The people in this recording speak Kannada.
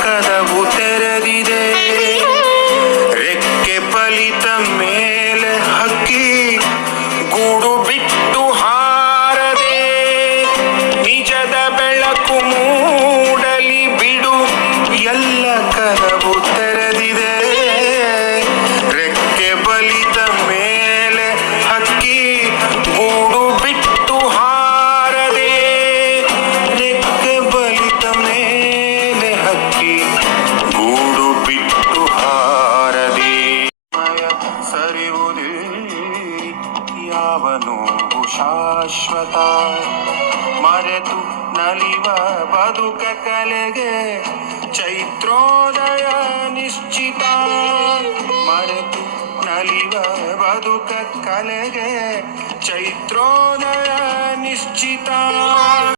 ಕದವುತೆ ಗೂಡು ಬಿಟ್ಟು ಹಾರದೆ. ಸರಿವುದೇ ಯಾವನು ಶಾಶ್ವತ. ಮರೆತು ನಲಿವ ಬದುಕ ಕಲೆಗೆ ಚೈತ್ರೋದಯ ನಿಶ್ಚಿತ. ಮರೆತು ನಲಿವ ಬದುಕ ಕಲೆಗೆ ಚೈತ್ರೋದಯ ನಿಶ್ಚಿತ.